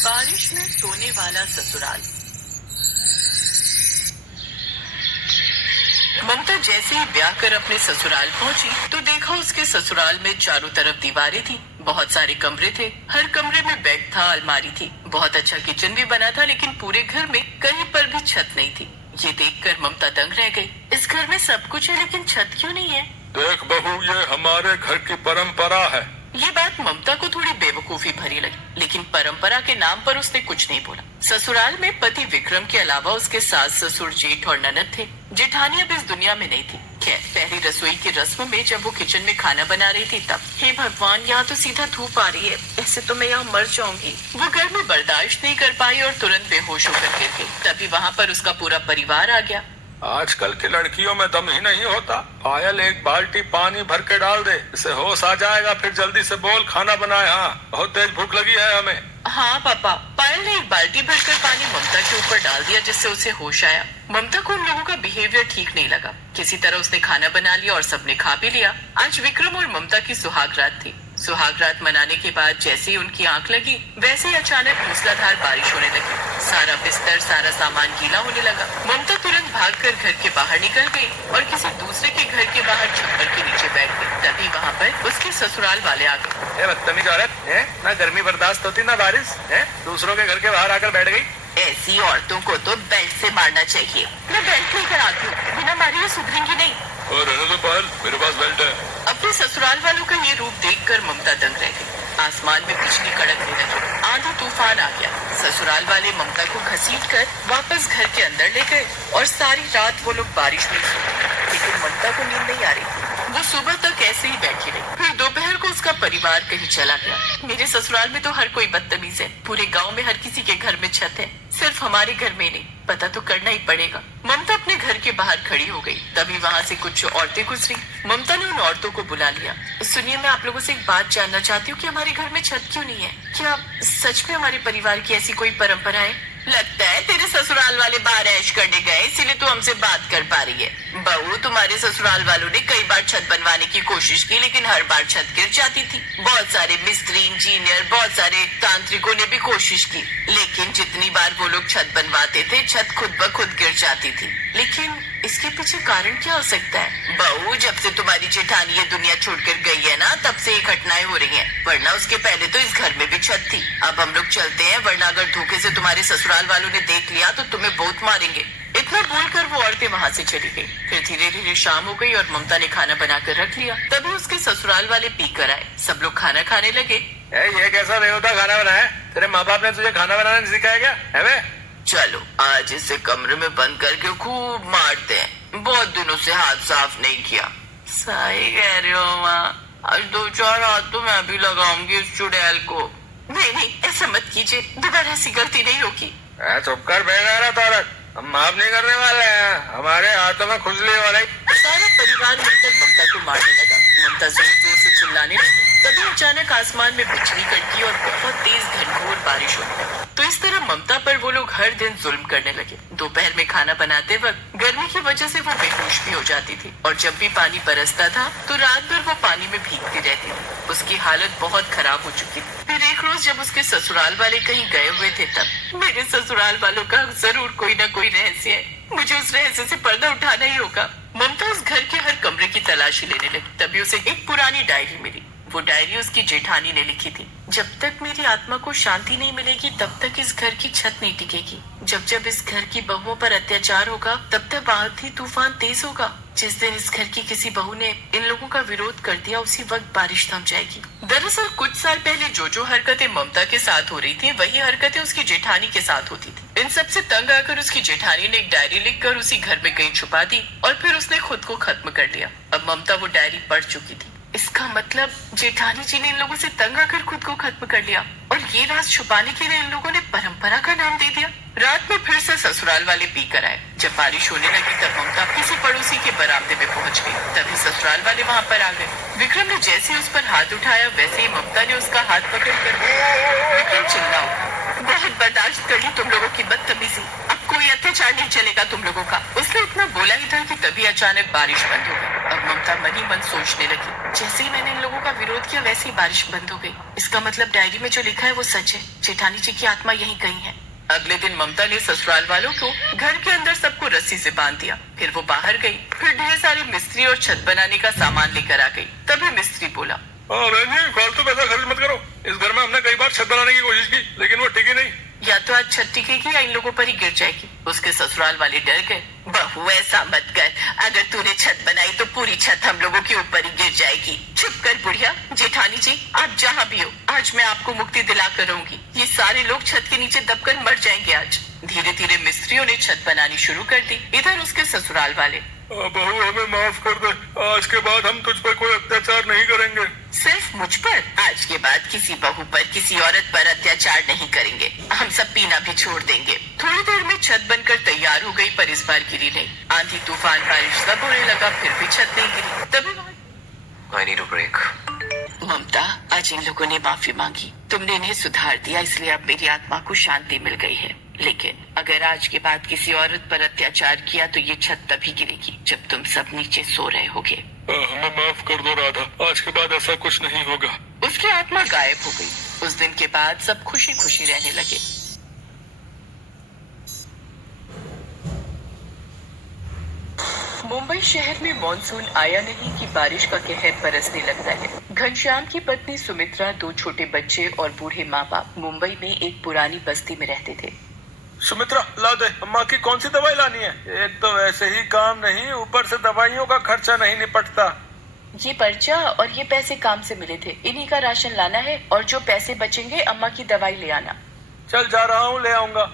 बारिश में सोने वाला ससुराल। ममता जैसे ही ब्याह कर अपने ससुराल पहुंची तो देखा उसके ससुराल में चारों तरफ दीवारें थी, बहुत सारे कमरे थे, हर कमरे में बेड था, अलमारी थी, बहुत अच्छा किचन भी बना था, लेकिन पूरे घर में कहीं पर भी छत नहीं थी। ये देखकर ममता दंग रह गई। इस घर में सब कुछ है लेकिन छत क्यों नहीं है? देख बहू, ये हमारे घर की परंपरा है। ये बात ममता को थोड़ी बेवकूफी भरी लगी, लेकिन परंपरा के नाम पर उसने कुछ नहीं बोला। ससुराल में पति विक्रम के अलावा उसके सास ससुर जेठ और ननद थे। जेठानी अब इस दुनिया में नहीं थी। खैर, पहली रसोई की रस्म में जब वो किचन में खाना बना रही थी तब, हे भगवान, यहाँ तो सीधा धूप आ रही है, ऐसे तो मैं यहाँ मर जाऊंगी। वो गर्मी बर्दाश्त नहीं कर पाई और तुरंत बेहोश होकर गिर गई। तभी वहाँ पर उसका पूरा परिवार आ गया। आजकल की लड़कियों में दम ही नहीं होता। पायल, एक बाल्टी पानी भर के डाल दे, इससे होश आ जाएगा, फिर जल्दी से बोल खाना बनाए। हाँ, बहुत तेज भूख लगी है हमें। हाँ पापा। पायल ने एक बाल्टी भरकर पानी ममता के ऊपर डाल दिया, जिससे उसे होश आया। ममता को उन लोगों का बिहेवियर ठीक नहीं लगा। किसी तरह उसने खाना बना लिया और सबने खा भी लिया। आज विक्रम और ममता की सुहाग रात थी। सुहाग रात मनाने के बाद जैसे ही उनकी आंख लगी, वैसे ही अचानक मूसलाधार बारिश होने लगी। सारा बिस्तर, सारा सामान गीला होने लगा। ममता तुरंत भागकर घर के बाहर निकल गई और किसी दूसरे के घर के बाहर छप्पर के नीचे बैठ गई। तभी वहाँ पर उसके ससुराल वाले आ गए। बदतमीज औरत है, ना गर्मी बर्दाश्त होती ना बारिश है, दूसरों के घर के बाहर आकर बैठ गई। ऐसी औरतों को तो बेल्ट से मारना चाहिए। मैं बेल्ट नहीं कराती हूँ, बिना मारे सुधरेंगी नहीं। और रहने दो पायल, मेरे पास बेल्ट है। अपने ससुराल वालों का ये रूप देखकर ममता दंग रह गई। आसमान में बिजली कड़कने लगी, आंधी तूफान आ गया। ससुराल वाले ममता को घसीटकर वापस घर के अंदर ले गए और सारी रात वो लोग बारिश में सोए। लेकिन ममता को नींद नहीं आ रही थी। वो सुबह तक ऐसे ही बैठी रही। फिर दोपहर को उसका परिवार कहीं चला गया। मेरे ससुराल में तो हर कोई बदतमीज है। पूरे गांव में हर किसी के घर में छत है, सिर्फ हमारे घर में नहीं। पता तो करना ही पड़ेगा। ममता अपने घर के बाहर खड़ी हो गई। तभी वहाँ से कुछ औरतें गुजरी। ममता ने उन औरतों को बुला लिया। सुनिए, मैं आप लोगों से एक बात जानना चाहती हूँ कि हमारे घर में छत क्यों नहीं है? क्या सच में हमारे परिवार की ऐसी कोई परंपरा है? लगता है तेरे ससुराल वाले बाहर ऐश करने गए, इसीलिए तू हमसे बात कर पा रही है। बहू, तुम्हारे ससुराल वालों ने कई बार छत बनवाने की कोशिश की, लेकिन हर बार छत गिर जाती थी। बहुत सारे मिस्त्री, इंजीनियर, बहुत सारे तांत्रिकों ने भी कोशिश की, लेकिन जितनी बार वो लोग छत बनवाते थे, छत खुद ब खुद गिर जाती थी। लेकिन इसके पीछे कारण क्या हो सकता है? बहू, जब से तुम्हारी जेठानी ये दुनिया छोड़कर गई है ना, तब से ये घटनाएं हो रही हैं। वरना उसके पहले तो इस घर में भी छत थी। अब हम लोग चलते हैं, वरना अगर धोखे से तुम्हारे ससुराल वालों ने देख लिया तो तुम्हें बहुत मारेंगे। इतना बोलकर वो औरतें वहाँ से चली गई। फिर धीरे धीरे शाम हो गई और ममता ने खाना बनाकर रख लिया। तभी उसके ससुराल वाले पी कर आए। सब लोग खाना खाने लगे। ये कैसा बेहुदा खाना बनाया? तेरे माँ बाप ने तुझे खाना बनाना नहीं सिखाया क्या? है बे? चलो आज इसे कमरे में बंद करके खूब मारते हैं, बहुत दिनों से हाथ साफ नहीं किया। सही कह रही हो माँ, आज 2-4 हाथ तो मैं भी लगाऊंगी इस चुड़ैल को। नहीं नहीं, ऐसा मत कीजिए, दोबारा ऐसी गलती नहीं होगी। चुप कर बेगारत औरत, हम माफ नहीं करने वाले हैं, हमारे हाथों में खुजली हो रही। सारा परिवार मिलकर ममता को मारने लगा। ममता जोर जोर से चिल्लाने लगी। तभी अचानक आसमान में बिजली कड़की और बहुत तेज घनघोर बारिश होने लगी। तो इस तरह ममता पर वो लोग हर दिन जुल्म करने लगे। दोपहर में खाना बनाते वक्त गर्मी की वजह से वो बेहोश भी हो जाती थी और जब भी पानी बरसता था तो रात भर वो पानी में भीगती रहती थी। उसकी हालत बहुत खराब हो चुकी थी। फिर एक रोज जब उसके ससुराल वाले कहीं गए हुए थे तब मेरे ससुराल वालों का जरूर कोई ना कोई रहस्य है। मुझे उस रहस्य से पर्दा उठाना ही होगा। ममता उस घर के हर कमरे की तलाशी लेने लगी। तभी उसे एक पुरानी डायरी मिली। वो डायरी उसकी जेठानी ने लिखी थी। जब तक मेरी आत्मा को शांति नहीं मिलेगी तब तक इस घर की छत नहीं टिकेगी। जब जब इस घर की बहुओं पर अत्याचार होगा तब तक आंधी तूफान तेज होगा। जिस दिन इस घर की किसी बहू ने इन लोगों का विरोध कर दिया उसी वक्त बारिश थम जाएगी। दरअसल कुछ साल पहले जो हरकतें ममता के साथ हो रही थी वही हरकतें उसकी जेठानी के साथ होती थी। इन सबसे तंग आकर उसकी जेठानी ने एक डायरी लिखकर उसी घर में कहीं छुपा दी और फिर उसने खुद को खत्म कर लिया। अब ममता वो डायरी पढ़ चुकी थी। इसका मतलब जेठानी जी ने इन लोगों से तंग आकर खुद को खत्म कर लिया और ये राज छुपाने के लिए इन लोगों ने परंपरा का नाम दे दिया। रात में फिर से ससुराल वाले पी कर आए। जब बारिश होने लगी तब ममता किसी पड़ोसी के बरामदे में पहुंच गई। तभी ससुराल वाले वहाँ पर आ गए। विक्रम ने जैसे उस पर हाथ उठाया वैसे ही ममता ने उसका हाथ पकड़कर विक्रम चिल्ला उठा। बहुत बर्दाश्त कर ली तुम लोगों की बदतमीजी, अब कोई अत्याचार नहीं चलेगा तुम लोगों का। उसने इतना बोला ही था कि तभी अचानक बारिश बंद हो गई। अब ममता मन ही मन सोचने लगी, जैसे ही मैंने इन लोगों का विरोध किया वैसे ही बारिश बंद हो गई। इसका मतलब डायरी में जो लिखा है वो सच है, जेठानी जी की आत्मा यहीं कहीं है। अगले दिन ममता ने ससुराल वालों को घर के अंदर सबको रस्सी से बांध दिया। फिर वो बाहर गई, फिर ढेर सारे मिस्त्री और छत बनाने का सामान लेकर आ गई। तभी मिस्त्री बोला, बहन जी फालतू पैसा खर्च मत करो। इस घर में हमने कई बार छत बनाने की कोशिश की लेकिन वो टिकी नहीं। या तो आज छत टिकेगी या इन लोगों पर ही गिर जाएगी। उसके ससुराल वाले डर गए। बहू ऐसा मत कर, अगर तूने छत बनाई तो पूरी छत हम लोगों के ऊपर ही गिर जाएगी। चुप कर बुढ़िया। जेठानी जी आप जहाँ भी हो, आज मैं आपको मुक्ति दिला कर रहूंगी। ये सारे लोग छत के नीचे दबकर मर जाएंगे आज। धीरे धीरे मिस्त्रियों ने छत बनानी शुरू कर दी। इधर उसके ससुराल वाले, बहू हमें माफ कर दे, आज के बाद हम तुझ पर कोई अत्याचार नहीं करेंगे। सिर्फ मुझ पर? आज के बाद किसी बहू पर, किसी औरत पर अत्याचार नहीं करेंगे। हम सब पीना भी छोड़ देंगे। थोड़ी देर में छत बनकर तैयार हो गई, पर इस बार गिरी नहीं। आंधी तूफान बारिश सब होने लगा, फिर भी छत नहीं गिरी। तभी I need a break. ममता, आज इन लोगों ने माफी मांगी। तुमने इन्हें सुधार दिया, इसलिए अब मेरी आत्मा को शांति मिल गई है। लेकिन अगर आज के बाद किसी औरत पर अत्याचार किया तो ये छत तभी गिरेगी जब तुम सब नीचे सो रहे होगे। हमें माफ कर दो राधा, आज के बाद ऐसा कुछ नहीं होगा। उसकी आत्मा गायब हो गई। उस दिन के बाद सब खुशी खुशी रहने लगे। मुंबई शहर में मॉनसून आया नहीं कि बारिश का कहर बरसने लगता है। घनश्याम की पत्नी सुमित्रा, 2 छोटे बच्चे और बूढ़े माँ बाप मुंबई में एक पुरानी बस्ती में रहते थे। सुमित्रा ला दे, अम्मा की कौन सी दवाई लानी है? एक तो वैसे ही काम नहीं, ऊपर से दवाइयों का खर्चा नहीं निपटता। ये पर्चा और ये पैसे काम से मिले थे, इन्हीं का राशन लाना है और जो पैसे बचेंगे अम्मा की दवाई ले आना। चल जा रहा हूँ, ले आऊंगा।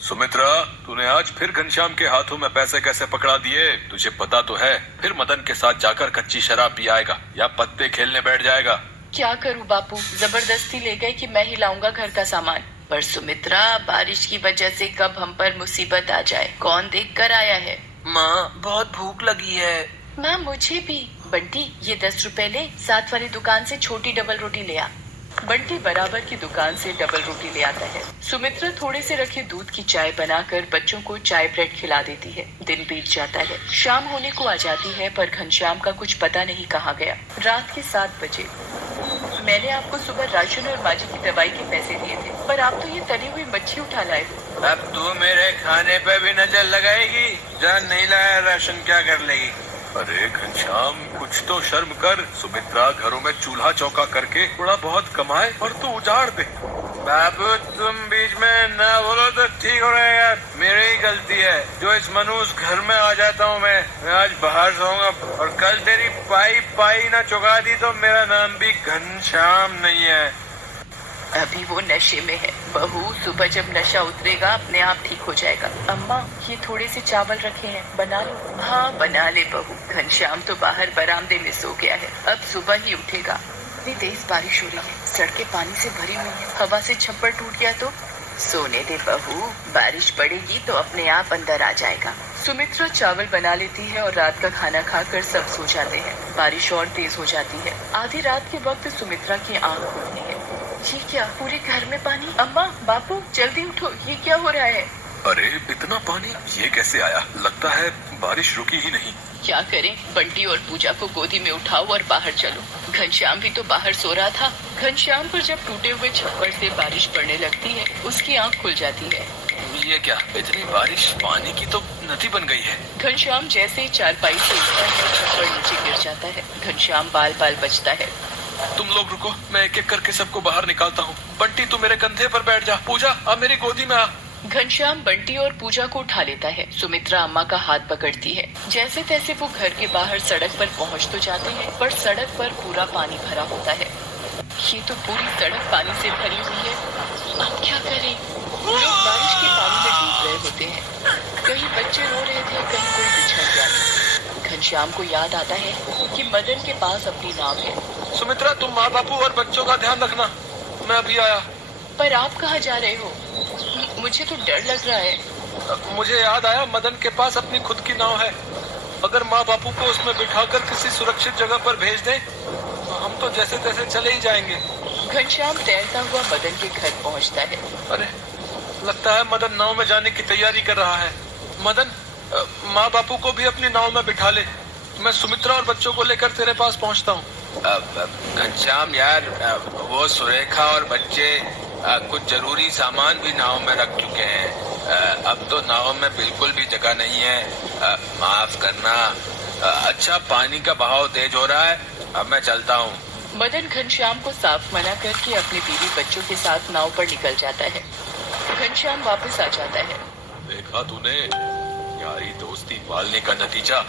सुमित्रा, तूने आज फिर घनश्याम के हाथों में पैसे कैसे पकड़ा दिए? तुझे पता तो है, फिर मदन के साथ जाकर कच्ची शराब पी आएगा या पत्ते खेलने बैठ जाएगा। क्या करूँ बापू, जबरदस्ती ले गए कि मैं ही लाऊंगा घर का सामान। पर सुमित्रा, बारिश की वजह से कब हम पर मुसीबत आ जाए, कौन देख कर आया है? माँ, बहुत भूख लगी है। माँ मुझे भी। बंटी, ये 10 रुपए ले, साथ वाली दुकान से छोटी डबल रोटी ले आ। बंटी बराबर की दुकान से डबल रोटी ले आता है। सुमित्रा थोड़े से रखे दूध की चाय बनाकर बच्चों को चाय ब्रेड खिला देती है। दिन बीत जाता है, शाम होने को आ जाती है, पर घनश्याम का कुछ पता नहीं कहाँ गया। रात के 7 बजे। मैंने आपको सुबह राशन और माजी की दवाई के पैसे दिए थे, पर आप तो ये तली हुई मच्छी उठा लाए हो। अब तू मेरे खाने पे भी नजर लगाएगी? जान नहीं लाया राशन क्या कर लेगी? अरे घनश्याम, कुछ तो शर्म कर। सुमित्रा घरों में चूल्हा चौका करके थोड़ा बहुत कमाए और तू उजाड़ दे। बाबू, तुम बीच में न बोलो तो ठीक हो रहेगा। मेरी ही गलती है जो इस मनुष्य घर में आ जाता हूँ। मैं आज बाहर सोऊंगा और कल तेरी पाई पाई न चुका दी तो मेरा नाम भी घनश्याम नहीं है। अभी वो नशे में है। बहू, सुबह जब नशा उतरेगा अपने आप ठीक हो जाएगा। अम्मा, ये थोड़े से चावल रखे हैं, बना लो। हाँ बना ले बहू। घनश्याम तो बाहर बरामदे में सो गया है, अब सुबह ही उठेगा। इतनी तेज बारिश हो रही है, सड़कें पानी से भरी हुई है, हवा से छप्पर टूट गया तो? सोने दे बहू, बारिश पड़ेगी तो अपने आप अंदर आ जाएगा। सुमित्रा चावल बना लेती है और रात का खाना खाकर सब सो जाते हैं। बारिश और तेज हो जाती है। आधी रात के वक्त सुमित्रा की आंख खुलती है। ये क्या, पूरे घर में पानी? अम्मा, बापू जल्दी उठो, ये क्या हो रहा है? अरे इतना पानी ये कैसे आया? लगता है बारिश रुकी ही नहीं। क्या करें, बंटी और पूजा को गोदी में उठाओ और बाहर चलो। घनश्याम भी तो बाहर सो रहा था। घनश्याम पर जब टूटे हुए छप्पर से बारिश पड़ने लगती है, उसकी आंख खुल जाती है। ये क्या, इतनी बारिश, पानी की तो नदी बन गई है। घनश्याम जैसे ही चारपाई से उठता है, छप्पर नीचे गिर जाता है। घनश्याम बाल बाल बचता है। तुम लोग रुको, मैं एक एक करके सबको बाहर निकालता हूँ। बंटी तू मेरे कंधे पर बैठ जा। पूजा अब मेरी गोदी में आ। घनश्याम बंटी और पूजा को उठा लेता है। सुमित्रा अम्मा का हाथ पकड़ती है। जैसे तैसे वो घर के बाहर सड़क पर पहुंच तो जाते हैं, पर सड़क पर पूरा पानी भरा होता है। ये तो पूरी सड़क पानी से भरी हुई है। अब क्या करें? लोग बारिश के पानी में डूब रहे होते हैं। कहीं बच्चे रो रहे थे, कहीं कोई बिछड़ गया। घनश्याम को याद आता है कि मदन के पास अपनी नाव है। सुमित्रा, तुम माँ बापू और बच्चों का ध्यान रखना, मैं अभी आया। पर आप कहाँ जा रहे हो? मुझे तो डर लग रहा है। मुझे याद आया, मदन के पास अपनी खुद की नाव है। अगर माँ बापू को उसमें बिठाकर किसी सुरक्षित जगह पर भेज दें, हम तो जैसे तैसे चले ही जाएंगे। घनश्याम तैरता हुआ मदन के घर पहुंचता है। अरे, लगता है मदन नाव में जाने की तैयारी कर रहा है। मदन, माँ बापू को भी अपनी नाव में बिठा ले। मैं सुमित्रा और बच्चों को लेकर तेरे पास पहुंचता हूँ। घनश्याम यार, वो सुरेखा और बच्चे कुछ जरूरी सामान भी नाव में रख चुके हैं। अब तो नाव में बिल्कुल भी जगह नहीं है। माफ करना। अच्छा, पानी का बहाव तेज हो रहा है, अब मैं चलता हूँ। मदन घनश्याम को साफ मना करके अपने बीवी बच्चों के साथ नाव पर निकल जाता है। घनश्याम वापस आ जाता है। देखा तूने, यारी दोस्ती पालने का नतीजा।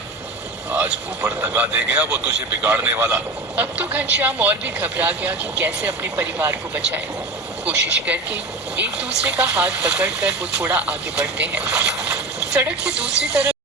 आज ऊपर दगा दे गया वो तुझे बिगाड़ने वाला। अब तो घनश्याम और भी घबरा गया कि कैसे अपने परिवार को बचाए। कोशिश करके एक दूसरे का हाथ पकड़कर वो थोड़ा आगे बढ़ते हैं। सड़क की दूसरी तरफ